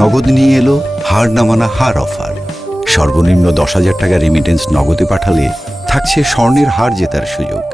নগদ নিয়ে এলো হার না মানা হার অফার। সর্বনিম্ন 10,000 টাকা রেমিটেন্স নগদে পাঠালে থাকছে স্বর্ণের হার জেতার সুযোগ।